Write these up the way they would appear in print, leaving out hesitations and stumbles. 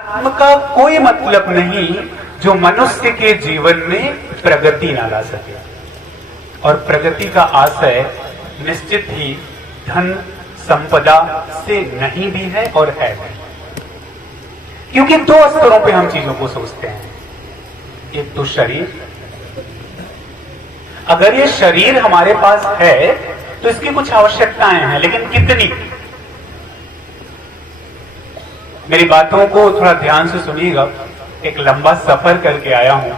आत्म का कोई मतलब नहीं जो मनुष्य के जीवन में प्रगति ना ला सके। और प्रगति का आशय निश्चित ही धन संपदा से नहीं भी है और है भी। क्योंकि दो स्तरों पे हम चीजों को सोचते हैं। एक तो शरीर, अगर ये शरीर हमारे पास है तो इसकी कुछ आवश्यकताएं हैं, लेकिन कितनी? मेरी बातों को थोड़ा ध्यान से सुनिएगा। एक लंबा सफर करके आया हूं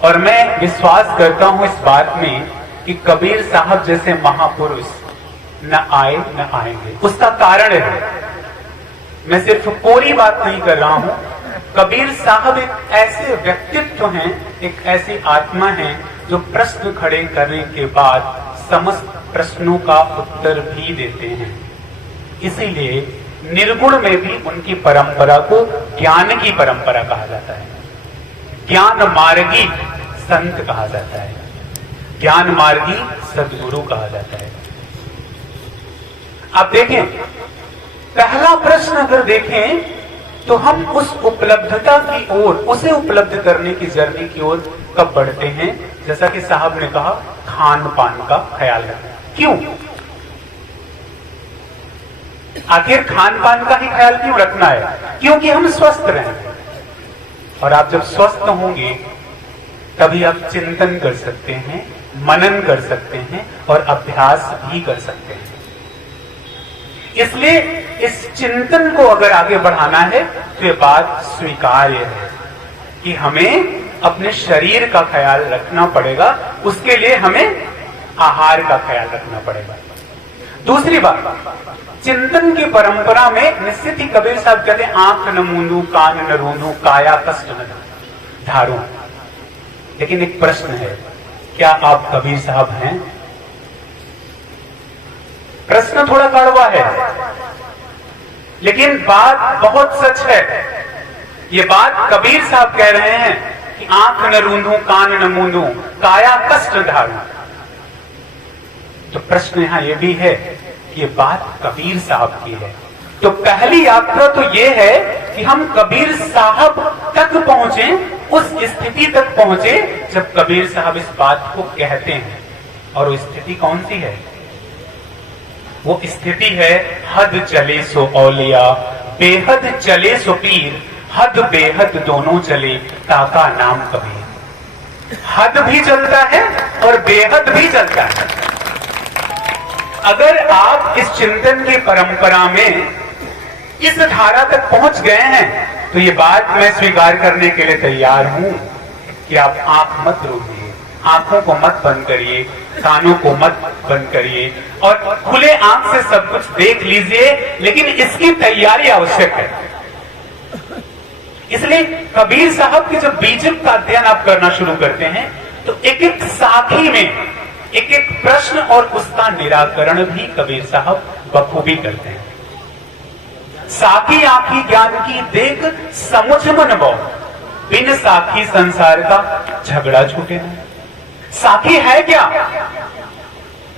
और मैं विश्वास करता हूं इस बात में कि कबीर साहब जैसे महापुरुष न आए न आएंगे। उसका कारण है, मैं सिर्फ पूरी बात नहीं कर रहा हूं। कबीर साहब एक ऐसे व्यक्तित्व हैं, एक ऐसी आत्मा है जो प्रश्न खड़े करने के बाद समस्त प्रश्नों का उत्तर भी देते हैं। इसीलिए निर्गुण में भी उनकी परंपरा को ज्ञान की परंपरा कहा जाता है। ज्ञान मार्गी संत कहा जाता है, ज्ञान मार्गी सद्गुरु कहा जाता है। आप देखें, पहला प्रश्न अगर देखें तो हम उस उपलब्धता की ओर, उसे उपलब्ध करने की जर्नी की ओर कब बढ़ते हैं? जैसा कि साहब ने कहा, खान पान का ख्याल रखना। क्यों? आखिर खान पान का ही ख्याल क्यों रखना है? क्योंकि हम स्वस्थ रहें। और आप जब स्वस्थ होंगे तभी आप चिंतन कर सकते हैं, मनन कर सकते हैं और अभ्यास भी कर सकते हैं। इसलिए इस चिंतन को अगर आगे बढ़ाना है तो ये बात स्वीकार्य है कि हमें अपने शरीर का ख्याल रखना पड़ेगा। उसके लिए हमें आहार का ख्याल रखना पड़ेगा। दूसरी बात, चिंतन की परंपरा में निश्चित ही कबीर साहब कहते हैं, आंख न मूंदू, कान न रूंदू, काया कष्ट न धारू। लेकिन एक प्रश्न है, क्या आप कबीर साहब हैं? प्रश्न थोड़ा कड़वा है, लेकिन बात बहुत सच है। ये बात कबीर साहब कह रहे हैं कि आंख न रूंदू, कान न मूंदू, काया कष्ट धारू। तो प्रश्न यहां यह भी है कि ये बात कबीर साहब की है। तो पहली यात्रा तो ये है कि हम कबीर साहब तक पहुंचे, उस स्थिति तक पहुंचे जब कबीर साहब इस बात को कहते हैं। और वो स्थिति कौन सी है? वो स्थिति है, हद चले सो औलिया, बेहद चले सो पीर, हद बेहद दोनों चले, ताका नाम कबीर। हद भी चलता है और बेहद भी चलता है। अगर आप इस चिंतन की परंपरा में इस धारा तक पहुंच गए हैं तो ये बात मैं स्वीकार करने के लिए तैयार हूं कि आप आंख मत रोकिए, आंखों को मत बंद करिए, कानों को मत बंद करिए और खुले आंख से सब कुछ देख लीजिए। लेकिन इसकी तैयारी आवश्यक है। इसलिए कबीर साहब के जब बीजक का अध्ययन आप करना शुरू करते हैं तो एक एक साखी में एक एक प्रश्न और उसका निराकरण भी कबीर साहब बखूबी करते हैं। साखी आखी ज्ञान की देख समुझ मन बो, बिन साखी संसार का झगड़ा छूटे ना। साखी है क्या?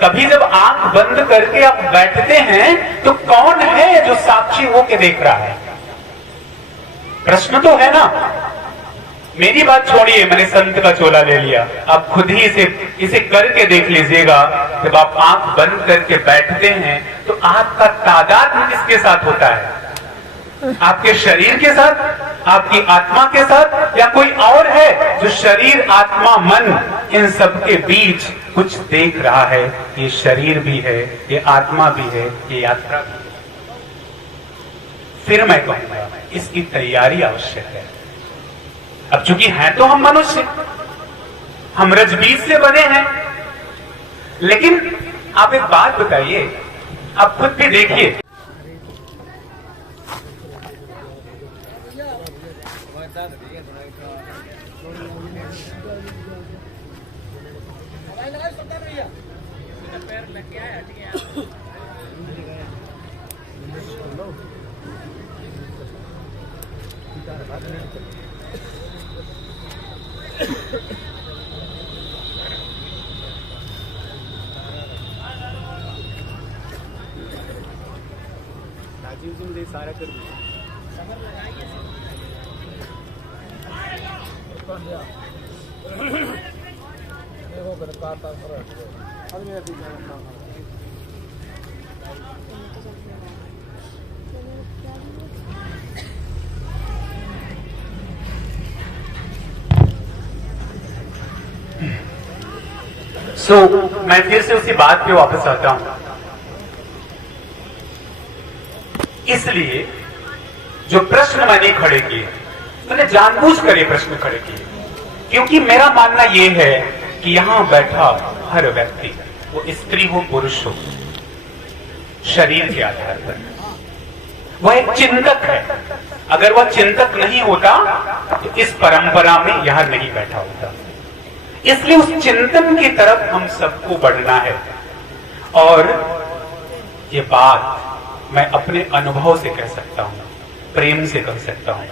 कभी जब आंख बंद करके आप बैठते हैं तो कौन है जो साक्षी होके देख रहा है? प्रश्न तो है ना। मेरी बात छोड़िए, मैंने संत का चोला ले लिया। आप खुद ही इसे करके देख लीजिएगा। जब आप आंख बंद करके बैठते हैं तो आपका तादाद किसके साथ होता है? आपके शरीर के साथ, आपकी आत्मा के साथ, या कोई और है जो शरीर, आत्मा, मन इन सब के बीच कुछ देख रहा है? ये शरीर भी है, ये आत्मा भी है, ये यात्रा भी है। फिर मैं कहूंगा इसकी तैयारी आवश्यक है। अब चूंकि हैं तो हम मनुष्य, हम रजबीज से बने हैं। लेकिन आप एक बात बताइए, आप खुद भी देखिए, राजीव जी ने सारा कर दिया। मैं फिर से उसी बात पे वापस आता हूं। इसलिए जो प्रश्न मैंने खड़े किए, मैंने जानबूझकर ये प्रश्न खड़े किए, क्योंकि मेरा मानना यह है कि यहां बैठा हर व्यक्ति, वो स्त्री हो पुरुष हो, शरीर के आधार पर वह एक चिंतक है। अगर वह चिंतक नहीं होता तो इस परंपरा में यहां नहीं बैठा होता। इसलिए उस चिंतन की तरफ हम सबको बढ़ना है। और ये बात मैं अपने अनुभव से कह सकता हूं, प्रेम से कह सकता हूं।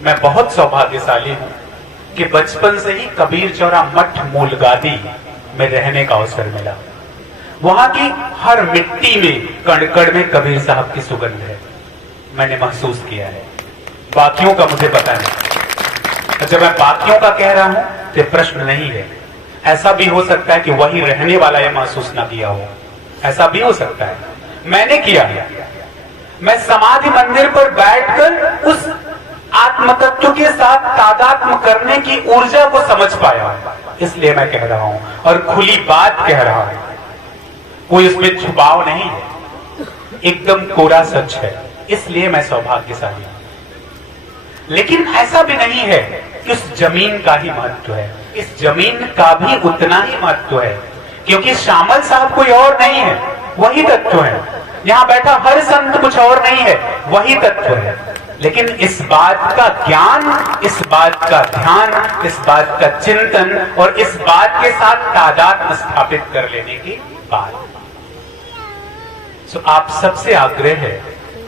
मैं बहुत सौभाग्यशाली हूं कि बचपन से ही कबीर चौरा मठ मूलगादी में रहने का अवसर मिला। वहां की हर मिट्टी में, कण-कण में कबीर साहब की सुगंध है, मैंने महसूस किया है। बाकियों का मुझे पता नहीं। जब मैं बाकियों का कह रहा हूं तो प्रश्न नहीं है। ऐसा भी हो सकता है कि वही रहने वाला यह महसूस ना किया हो, ऐसा भी हो सकता है। मैंने किया है। मैं समाधि मंदिर पर बैठकर उस आत्म तत्व के साथ तादात्म्य करने की ऊर्जा को समझ पाया, इसलिए मैं कह रहा हूं और खुली बात कह रहा हूं। कोई उसमें छुपाव नहीं है, एकदम कोरा सच है, इसलिए मैं सौभाग्यशाली हूं। लेकिन ऐसा भी नहीं है कि उस जमीन का ही महत्व है, इस जमीन का भी उतना ही महत्व है, क्योंकि शामल साहब कोई और नहीं है, वही तत्व है। यहां बैठा हर संत कुछ और नहीं है, वही तत्व है। लेकिन इस बात का ज्ञान, इस बात का ध्यान, इस बात का चिंतन और इस बात के साथ तादात्म्य स्थापित कर लेने की बात। तो आप सबसे आग्रह है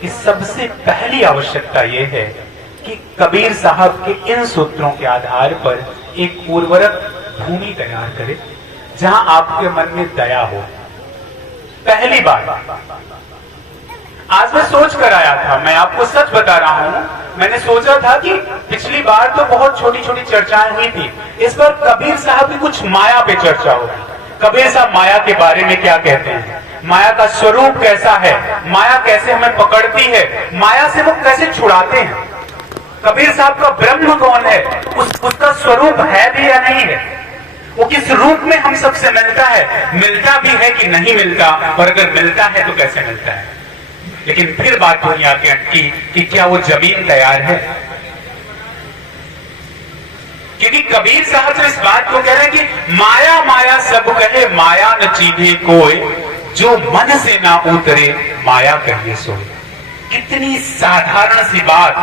कि सबसे पहली आवश्यकता यह है कि कबीर साहब के इन सूत्रों के आधार पर एक उर्वरक भूमि तैयार करें जहां आपके मन में दया हो। पहली बात, आज मैं सोच कर आया था, मैं आपको सच बता रहा हूं, मैंने सोचा था कि पिछली बार तो बहुत छोटी छोटी चर्चाएं हुई थी, इस बार कबीर साहब की कुछ माया पे चर्चा होगी। कबीर साहब माया के बारे में क्या कहते हैं, माया का स्वरूप कैसा है, माया कैसे हमें पकड़ती है, माया से वो कैसे छुड़ाते हैं, कबीर साहब का ब्रह्म कौन है, उसका स्वरूप है भी या नहीं है, वो किस रूप में हम सबसे मिलता है, मिलता भी है कि नहीं मिलता, और अगर मिलता है तो कैसे मिलता है। लेकिन फिर बात वही आके अटकी कि क्या वो जमीन तैयार है, क्योंकि कबीर साहब जो इस बात को कह रहे हैं कि माया माया सब कहे माया न चीन्हे कोई, जो मन से ना उतरे माया कहिए सोए। कितनी साधारण सी बात,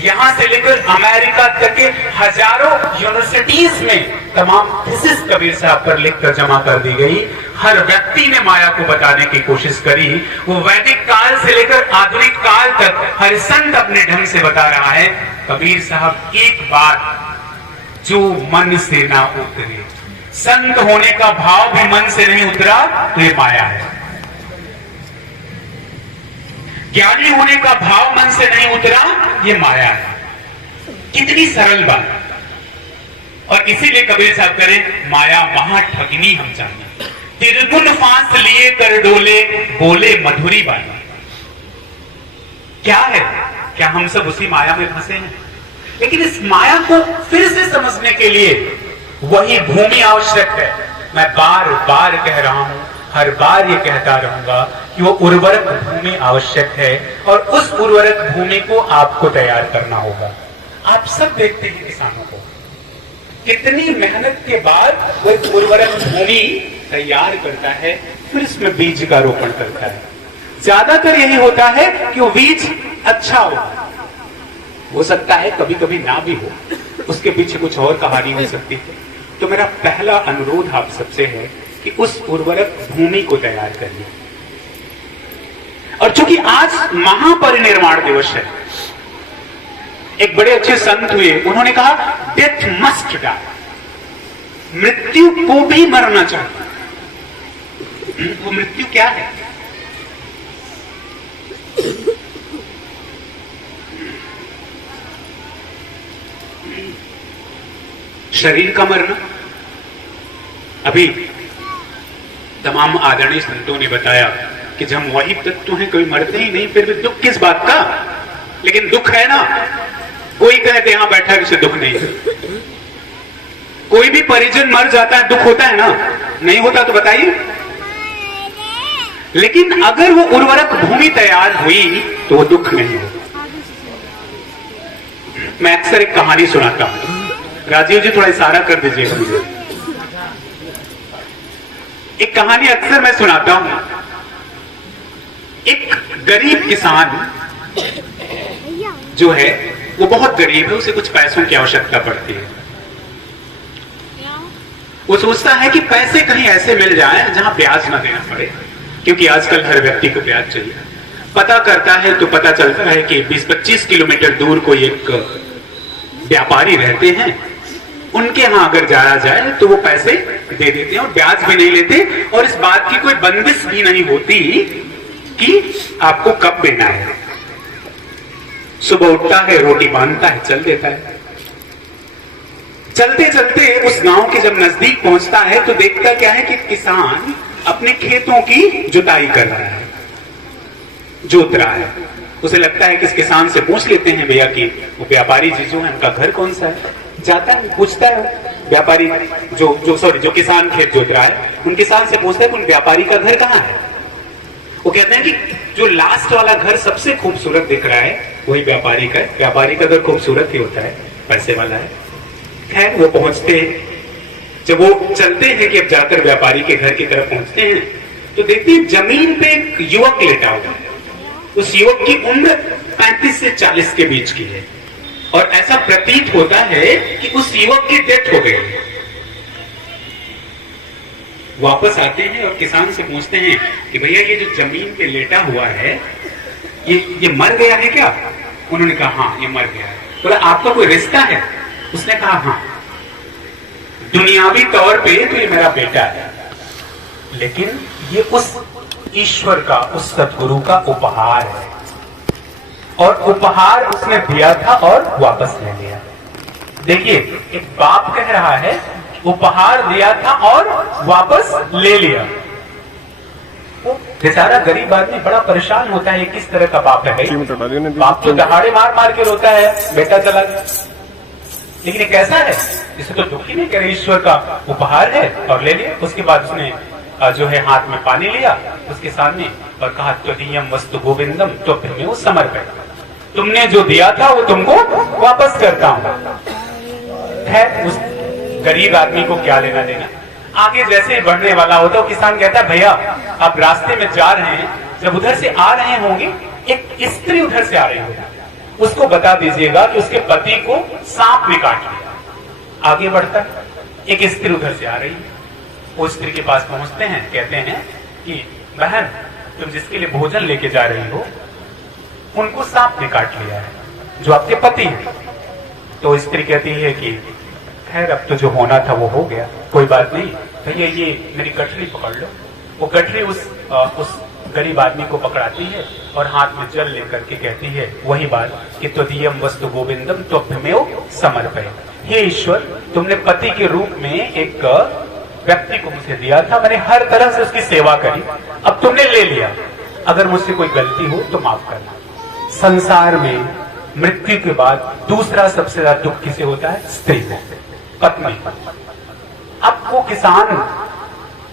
यहां से लेकर अमेरिका तक के हजारों यूनिवर्सिटीज में तमाम थीसिस कबीर साहब पर लिखकर जमा कर दी गई। हर व्यक्ति ने माया को बताने की कोशिश करी। वो वैदिक काल से लेकर आधुनिक काल तक हर संत अपने ढंग से बता रहा है। कबीर साहब एक बात, जो मन से ना उतरे, संत होने का भाव भी मन से नहीं उतरा तो ये माया है। ज्ञानी होने का भाव मन से नहीं उतरा, ये माया है। कितनी सरल बात। और इसीलिए कबीर साहब करें, माया महा ठगनी हम जाने, तिरगुन फांस लिए कर डोले, बोले मधुरी बानी। क्या है, क्या हम सब उसी माया में फंसे हैं? लेकिन इस माया को फिर से समझने के लिए वही भूमि आवश्यक है। मैं बार बार कह रहा हूं, हर बार ये कहता रहूंगा कि वो उर्वरक भूमि आवश्यक है, और उस उर्वरक भूमि को आपको तैयार करना होगा। आप सब देखते हैं किसानों को, कितनी मेहनत के बाद वो एक उर्वरक भूमि तैयार करता है, फिर उसमें बीज का रोपण करता है। ज्यादातर यही होता है कि वो बीज अच्छा हो सकता है कभी कभी ना भी हो, उसके पीछे कुछ और कहानी हो सकती है। तो मेरा पहला अनुरोध आप सबसे है कि उस उर्वरक भूमि को तैयार करिए। और चूंकि आज महापरिनिर्वाण दिवस है, एक बड़े अच्छे संत हुए, उन्होंने कहा डेथ मस्ट डाई, मृत्यु को भी मरना चाहिए। वो मृत्यु क्या है? शरीर का मरना, अभी तमाम आदरणीय संतों ने बताया कि जब हम वही तत्व हैं, कोई मरते ही नहीं, फिर भी दुख किस बात का? लेकिन दुख है ना। कोई कहते यहां बैठा किसे दुख नहीं। कोई भी परिजन मर जाता है, दुख होता है ना? नहीं होता तो बताइए। लेकिन अगर वो उर्वरक भूमि तैयार हुई तो वो दुख नहीं होता। मैं अक्सर एक कहानी सुनाता हूं। राजीव जी थोड़ा इशारा कर दीजिएगा मुझे। एक कहानी अक्सर मैं सुनाता हूं। एक गरीब किसान जो है वो बहुत गरीब है, उसे कुछ पैसों की आवश्यकता पड़ती है। वो सोचता है कि पैसे कहीं ऐसे मिल जाएं जहां ब्याज ना देना पड़े, क्योंकि आजकल हर व्यक्ति को ब्याज चाहिए। पता करता है तो पता चलता है कि 20-25 किलोमीटर दूर कोई एक व्यापारी रहते हैं, उनके यहां अगर जाया जाए तो वो पैसे दे देते हैं और ब्याज भी नहीं लेते, और इस बात की कोई बंदिश भी नहीं होती कि आपको कब देना है। सुबह उठता है, रोटी बांधता है, चल देता है। चलते चलते उस गांव के जब नजदीक पहुंचता है तो देखता क्या है कि किसान अपने खेतों की जुताई कर रहा है, जोत रहा है। उसे लगता है कि इस किसान से पूछ लेते हैं भैया कि वो व्यापारी जी जो है उनका घर कौन सा है। जाता है, पूछता है व्यापारी जो किसान खेत जोत रहा है, उन किसान से पूछता है कि उन व्यापारी का घर कहाँ है। वो कहते हैं कि जो लास्ट वाला घर सबसे खूबसूरत दिख रहा है वही व्यापारी का है। व्यापारी का घर खूबसूरत ही होता है, पैसे वाला है। खैर वो पहुंचते हैं। जब वो चलते हैं कि अब जाकर व्यापारी के घर की तरफ पहुंचते हैं तो देखते हैं जमीन पे एक युवक लेटा हुआ है। उस युवक की उम्र 35 से 40 के बीच की है, और ऐसा प्रतीत होता है कि उस युवक की डेथ हो गई। वापस आते हैं और किसान से पूछते हैं कि भैया ये जो जमीन पे लेटा हुआ है ये मर गया है क्या? उन्होंने कहा हाँ ये मर गया है। बोला आपका कोई रिश्ता है? उसने कहा हाँ, दुनियावी तौर पे तो ये मेरा बेटा है, लेकिन ये उस ईश्वर का, उस सदगुरु का उपहार है, और उपहार उसने दिया था और वापस ले लिया। देखिए एक बाप कह रहा है उपहार दिया था और वापस ले लिया। वो बेचारा गरीब आदमी बड़ा परेशान होता है, किस तरह का बाप है भाई? बाप तो दहाड़े मार मार के रोता है बेटा चला गया, लेकिन ये कैसा है? इसे तो दुखी नहीं करे, ईश्वर का उपहार है और ले लिया। उसके बाद उसने जो है हाथ में पानी लिया उसके सामने और कहा त्वदीयम वस्तु गोविंदम त्वमेव समर्पय, तुमने जो दिया था वो तुमको वापस करता हूं। है उस गरीब आदमी को क्या लेना देना। आगे जैसे ही बढ़ने वाला होता है किसान कहता है भैया आप रास्ते में जा रहे हैं, जब उधर से आ रहे होंगे एक स्त्री उधर से आ रही होगी, उसको बता दीजिएगा कि उसके पति को सांप ने काट लिया। आगे बढ़ता है, एक स्त्री उधर से आ रही है, वो स्त्री के पास पहुंचते हैं, कहते हैं कि बहन तुम जिसके लिए भोजन लेके जा रही हो उनको सांप ने काट लिया है, जो आपके पति है। तो स्त्री कहती है कि खैर अब तो जो होना था वो हो गया, कोई बात नहीं भैया ये मेरी गठरी पकड़ लो। वो गठरी उस गरीब आदमी को पकड़ाती है और हाथ में जल लेकर के कहती है वही बात कि त्वदीयम वस्तु गोविंदम त्वमेव समर्पय। हे ईश्वर तुमने पति के रूप में एक व्यक्ति को मुझे दिया था, मैंने हर तरह से उसकी सेवा करी, अब तुमने ले लिया, अगर मुझसे कोई गलती हो तो माफ करना। संसार में मृत्यु के बाद दूसरा सबसे ज्यादा दुख किसे होता है? स्त्री को, पत्नी। अब वो किसान,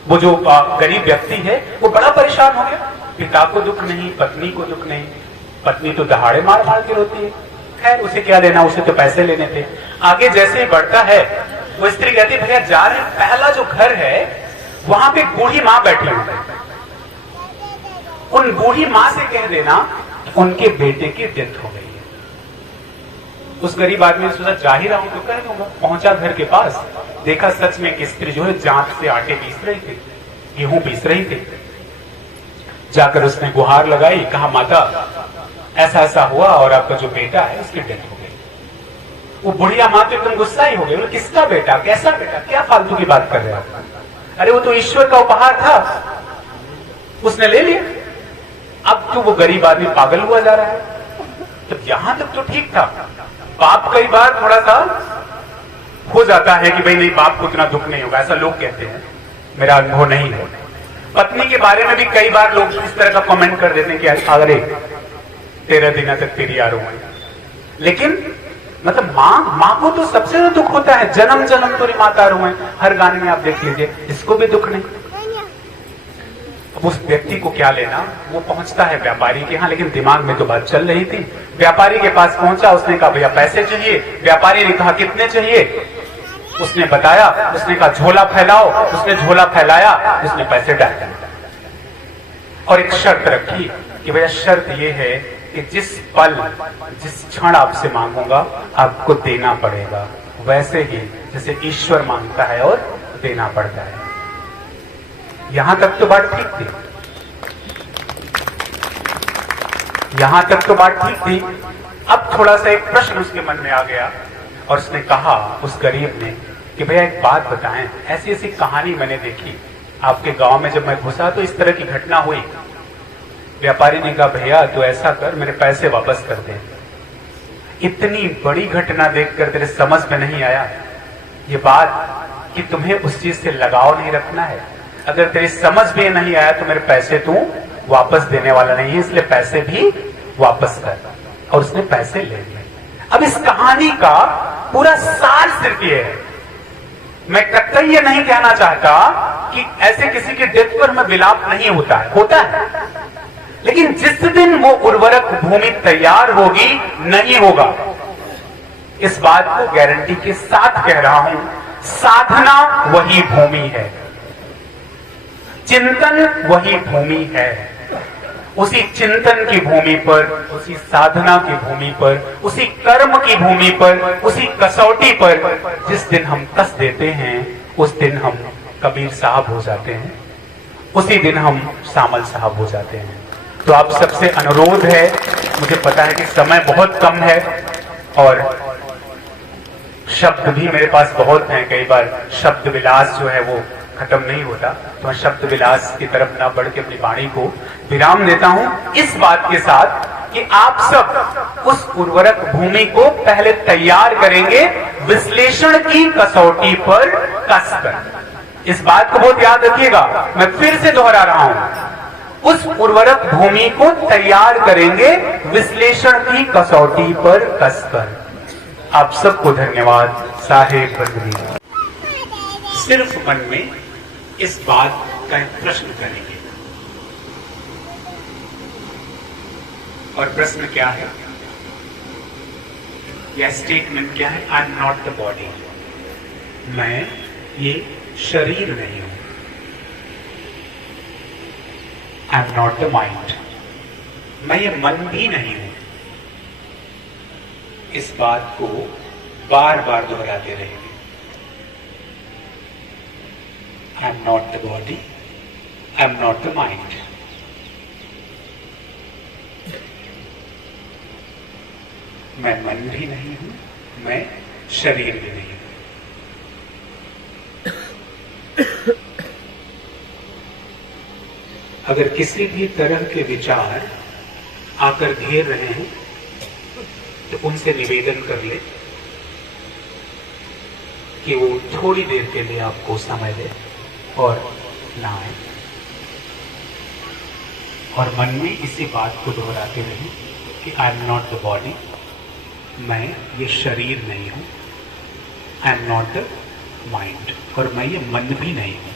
वो जो गरीब व्यक्ति है वो बड़ा परेशान हो गया। पिता को दुख नहीं, पत्नी को दुख नहीं, पत्नी तो दहाड़े मार मार के रोती है। खैर उसे क्या लेना, उसे तो पैसे लेने थे। आगे जैसे ही बढ़ता है वो स्त्री कहती भैया जा रहे, पहला जो घर है वहां पे बूढ़ी माँ बैठी हुई है, उन बूढ़ी माँ से कह देना उनके बेटे की डेथ हो गई है। उस गरीब आदमी ने सोचा जा ही रहा हूं तो कह दूंगा। पहुंचा घर के पास, देखा सच में एक स्त्री जो है जांच से आटे पीस रही थी, गेहूं पीस रही थी। जाकर उसने गुहार लगाई, कहा माता ऐसा ऐसा हुआ और आपका जो बेटा है उसकी डेथ हो गई। वो बुढ़िया माँ तो एकदम गुस्सा ही हो गई, किसका बेटा, कैसा बेटा, क्या फालतू की बात कर रहे हो? अरे वो तो ईश्वर का उपहार था, उसने ले लिया। अब तो वो गरीब आदमी पागल हुआ जा रहा है। तो यहां तक तो ठीक था, बाप कई बार थोड़ा सा हो जाता है कि भाई नहीं, बाप को उतना दुख नहीं होगा, ऐसा लोग कहते हैं, मेरा अनुभव नहीं है। पत्नी के बारे में भी कई बार लोग इस तरह का कमेंट कर देते हैं कि अरे 13 दिन तक तेरी यारो है। लेकिन मतलब माँ को तो सबसे ज्यादा दुख होता है, जन्म जन्म तो माता रो है, हर गाने में आप देख लीजिए, इसको भी दुख नहीं। अब उस व्यक्ति को क्या लेना, वो पहुंचता है व्यापारी के यहाँ, लेकिन दिमाग में तो बात चल रही थी। व्यापारी के पास पहुंचा, उसने कहा भैया पैसे चाहिए। व्यापारी ने कहा कितने चाहिए, उसने बताया, उसने कहा झोला फैलाओ, उसने झोला फैलाया, उसने पैसे डाले और एक शर्त रखी कि भैया शर्त ये है कि जिस पल जिस क्षण आपसे मांगूंगा आपको देना पड़ेगा, वैसे ही जैसे ईश्वर मांगता है और देना पड़ता है। यहां तक तो बात ठीक थी, यहां तक तो बात ठीक थी। अब थोड़ा सा एक प्रश्न उसके मन में आ गया और उसने कहा, उस गरीब ने, कि भैया एक बात बताएं, ऐसी ऐसी कहानी मैंने देखी आपके गांव में, जब मैं घुसा तो इस तरह की घटना हुई। व्यापारी ने कहा भैया तो ऐसा कर, मेरे पैसे वापस कर दे। इतनी बड़ी घटना देखकर तेरे समझ में नहीं आया ये बात कि तुम्हें उस चीज से लगाव नहीं रखना है? अगर तेरी समझ में नहीं आया तो मेरे पैसे तू वापस देने वाला नहीं है, इसलिए पैसे भी वापस कर। और उसने पैसे ले लिए। अब इस कहानी का पूरा सार सिर्फ ये है, मैं कतई ये नहीं कहना चाहता कि ऐसे किसी के डेथ पर में विलाप नहीं होता है, होता है, लेकिन जिस दिन वो उर्वरक भूमि तैयार होगी नहीं होगा। इस बात को गारंटी के साथ कह रहा हूं, साधना वही भूमि है, चिंतन वही भूमि है। उसी चिंतन की भूमि पर, उसी साधना की भूमि पर, उसी कर्म की भूमि पर, उसी कसौटी पर जिस दिन हम कस देते हैं उस दिन हम कबीर साहब हो जाते हैं, उसी दिन हम सामल साहब हो जाते हैं। तो आप सबसे अनुरोध है, मुझे पता है कि समय बहुत कम है और शब्द भी मेरे पास बहुत हैं, कई बार शब्द विलास जो है वो खत्म नहीं होता, तो मैं शब्द विलास की तरफ ना बढ़ के अपनी वाणी को विराम देता हूं इस बात के साथ कि आप सब उस उर्वरक भूमि को पहले तैयार करेंगे विश्लेषण की कसौटी पर कसकर। इस बात को बहुत याद रखिएगा, मैं फिर से दोहरा रहा हूं, उस उर्वरक भूमि को तैयार करेंगे विश्लेषण की कसौटी पर कसकर। आप सबको धन्यवाद। साहेब बंदगी। सिर्फ मन में इस बात का एक प्रश्न करेंगे, और प्रश्न क्या है या स्टेटमेंट क्या है? I am not the body, मैं ये शरीर नहीं हूं। I am not the mind, मैं ये मन भी नहीं हूं। इस बात को बार बार दोहराते रहेंगे। I am not the body, I am not the mind. मैं मन भी नहीं हूं, मैं शरीर भी नहीं हूं। अगर किसी भी तरह के विचार आकर घेर रहे हैं तो उनसे निवेदन कर ले कि वो थोड़ी देर के लिए आपको समय दे और ना आए, और मन में इसी बात को दोहराते रहे कि I am not the body, मैं ये शरीर नहीं हूं। I am not the mind, और मैं ये मन भी नहीं हूं।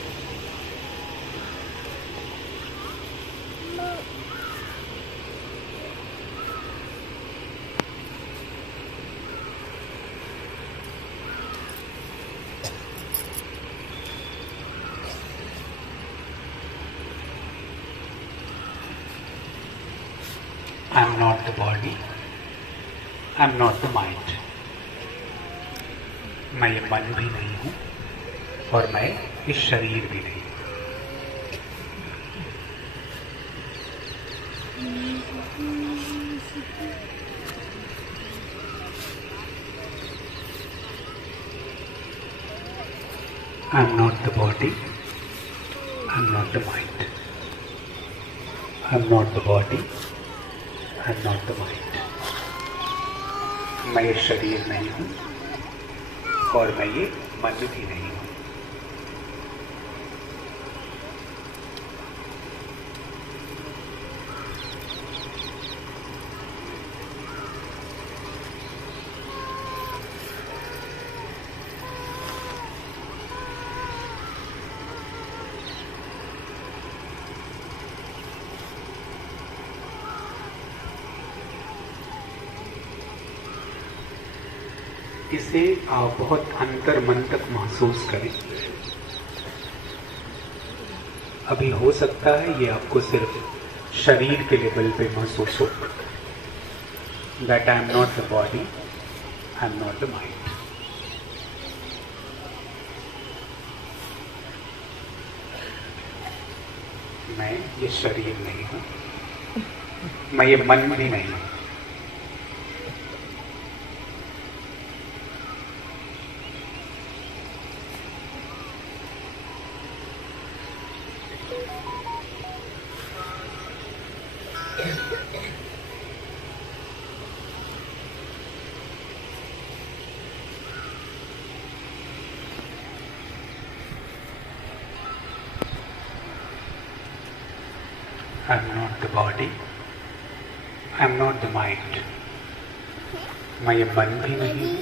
I am not the body, I am not the mind. मैं ये मन भी नहीं हूं और मैं ये शरीर भी नहीं हूं। I am not the body, I am not the mind. I am not the body, I am not the mind. मैं ये शरीर नहीं हूं और मैं ये मन भी नहीं हूं। इसे आप बहुत अंतर मन तक महसूस करें। अभी हो सकता है ये आपको सिर्फ शरीर के लेवल पे महसूस हो, that I am not the body, I am not the mind. मैं ये शरीर नहीं हूं, मैं ये मन भी नहीं हूं। I am not the body, I am not the mind. मैं ये मन भी नहीं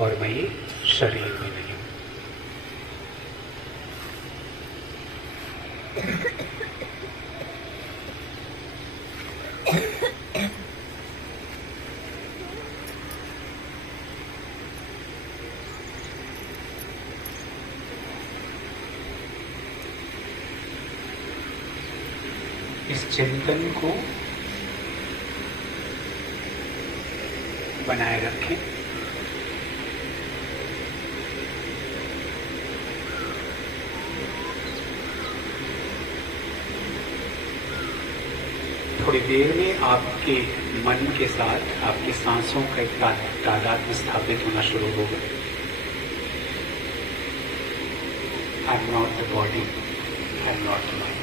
और मैं ये शरीर भी नहीं हूं। इस चिंतन को बनाए रखें। थोड़ी देर में आपके मन के साथ आपकी सांसों का एक तादाद स्थापित होना शुरू होगा। I am not the body, I am not the mind.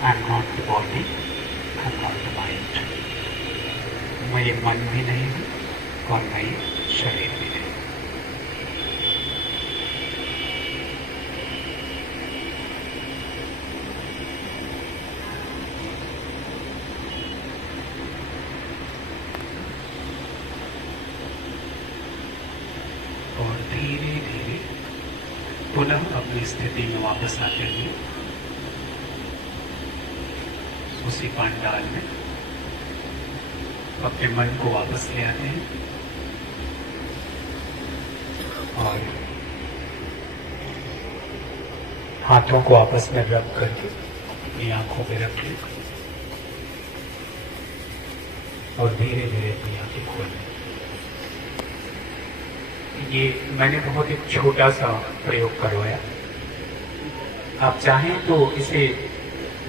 I am not the body, I am not the mind. मैं ये मन भी नहीं हूं और मैं ये शरीर भी नहीं। और धीरे धीरे पुनः अपनी स्थिति में वापस आते हुए उसी पांडाल में अपने मन को वापस ले आते हैं और हाथों को आपस में रब करके अपनी आंखों पे रखें और धीरे धीरे अपनी आंखें खोलें। ये मैंने बहुत एक छोटा सा प्रयोग करवाया। आप चाहें तो इसे